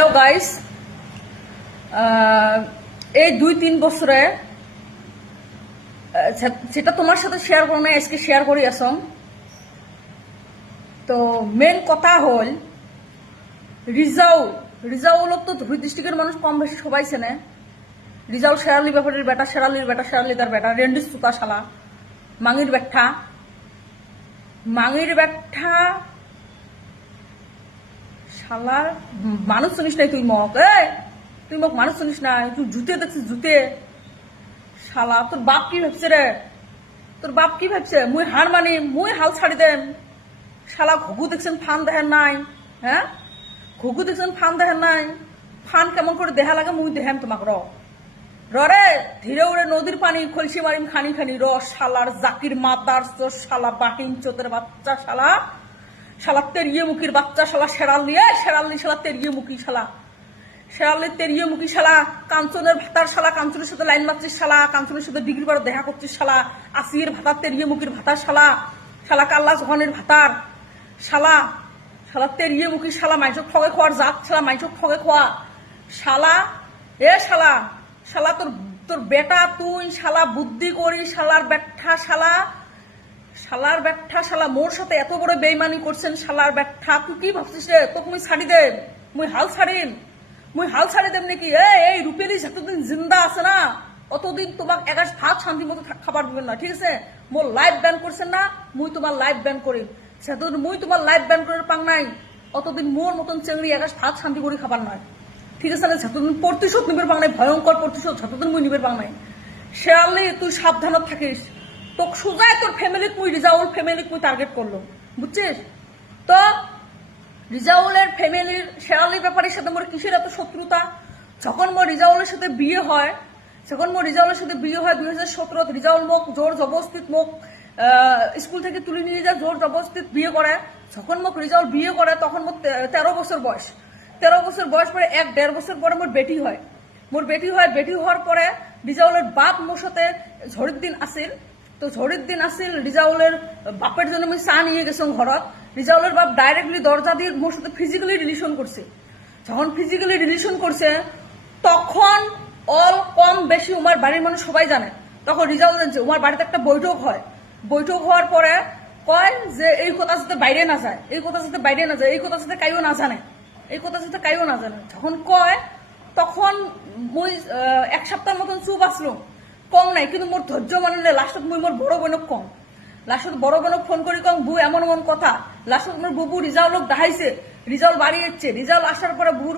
Hello guys, এই 2-3 বছরে সেটা তোমার সাথে শেয়ার করো না, আজকে শেয়ার করি আসম। তো মেন কথা হল রিজাউলক তো ধুই ডিস্ট্রিক্টের মানুষ কম বেশি সবাই চেনে। রিজাউল শেরালি ব্যাপারের বেটা, শেরালির বেটা, শেরালি তার বেটা, রেন্ডিস সুতা শালা, মাঙির ব্যাঠা শালার মানুষ শুনিস নাই তুই মক, তুই মক মানুষ শুনিস না, তুই জুতে দেখছিস জুতে শালা। তোর বাপ কি ভাবছে রে? তোর বাপ কি ভাবছে? মুই হার মানি, মুই হাল ছাড়ি দেন শালা। ঘুঘু দেখছেন ফান দেখেন নাই? হ্যাঁ, ঘুঘু দেখছেন ফান দেখেন নাই? ফান কেমন করে দেহা লাগে মুই দেহেম তোমাক। রে ধীরে উড়ে নদীর পানি খলসি মারিম খানি খানি শালার জাকির মাতার চোর শালা, বাহিন চোতের বাচ্চা শালা, শালা তেরিয়ে মুখির বাচ্চা শালা, শেরালি শালা তেরিয়ে মুখী শালা, শেরালির তেরিয়ে মুখী শালা, কাঞ্চনের ভাতার শালা, কাঞ্চনের সাথে লাইন মারছিস শালা, কাঞ্চনের সাথে ডিগ্রি বার দেখা করছিস শালা, আসির ভাতার তেরিয়ে মুখির ভাতার শালা, শালা কাল্লা জহানের ভাতার শালা, শালা তেরিয়ে মুখী শালা, মাইচক ঠগে খোয়ার জাত শালা, মাইচক ঠগে খোয়া শালা। শালা শালা তোর বেটা তুই শালা বুদ্ধি করি শালার ব্যাঠা শালা, শালার ব্যাঠা শালা মোর সাথে এত বড় বেইমানি করছেন শালার ব্যাঠা। তুই কি ভাবছিস রে? তোকে মুই ছাড়ি দেব? মুই হাল ছাড়ি দেব নাকি? এই রুপেলি যতদিন জিন্দা আছে না অতদিন তোমাক একাশ ভাত শান্তি মতো খাবার দিবেন না, ঠিক আছে? মোর লাইভ ব্যান করছেন না, মুই তোমার লাইভ ব্যান করি। সেতদিন মুই তোমার লাইভ ব্যান করে পাং নাই অতদিন মোর মতন চেংড়ি একাশ ভাত শান্তি করে খাবার নয়, ঠিক আছে না? যতদিন প্রতিশোধ নিবের পাং নাই, ভয়ঙ্কর প্রতিশোধ যতদিন মুই নিবের পাং নাই। শেয়ারলি তুই সাবধানত থাকিস। তোকে সোজাই তোর ফ্যামিলি মুই রিজাউল ফ্যামিলি মুই টার্গেট করলো, বুঝছিস? তো রিজাউলের ফ্যামিলির শেরালির ব্যাপারের সাথে মোর কিসের এত শত্রুতা? যখন মোর রিজাউলের সাথে বিয়ে হয় 2017 রিজাউল মোক জোর জবরদস্তিত মোক স্কুল থেকে তুলে নিয়ে যায়, জোর জবরদস্তিত বিয়ে করে। যখন মোক রিজাউল বিয়ে করে তখন মোর 13 বছর বয়স। 13 বছর বয়স পরে 1-1.5 বছর পরে মোর বেটি হয়। বেটি হওয়ার পরে রিজাউলের বাপ মোর সাথে ঝড়ির দিন আসিল। রিজাউলের বাপের জন্য আমি চা নিয়ে গেছিলাম ঘরত। রিজাউলের বাপ ডাইরেক্টলি দরজা দিয়ে মোর সাথে ফিজিক্যালি রিলেশন করছে। যখন ফিজিক্যালি রিলেশন করছে তখন অল কম বেশি উমার বাড়ির মানুষ সবাই জানে। তখন রিজাউল জানছে উমার বাড়িতে একটা বৈঠক হয়। বৈঠক হওয়ার পরে কয় যে এই কথা যাতে বাইরে না যায়, এই কথা যাতে কাইও না জানে। যখন কয় তখন মুই 1 সপ্তাহের মতন চুপ আসলো, কম নাই। কিন্তু মোর ধৈর্য মানে লাস্টত মুই মোর বড় বোনক কম। ফোন করি কম বউ এমন কথা। লাস্টত মোর বুবু রিজাউলক দেখাইছে। রিজাউল বাড়ি এসছে। রিজাউল আসার পরে বুর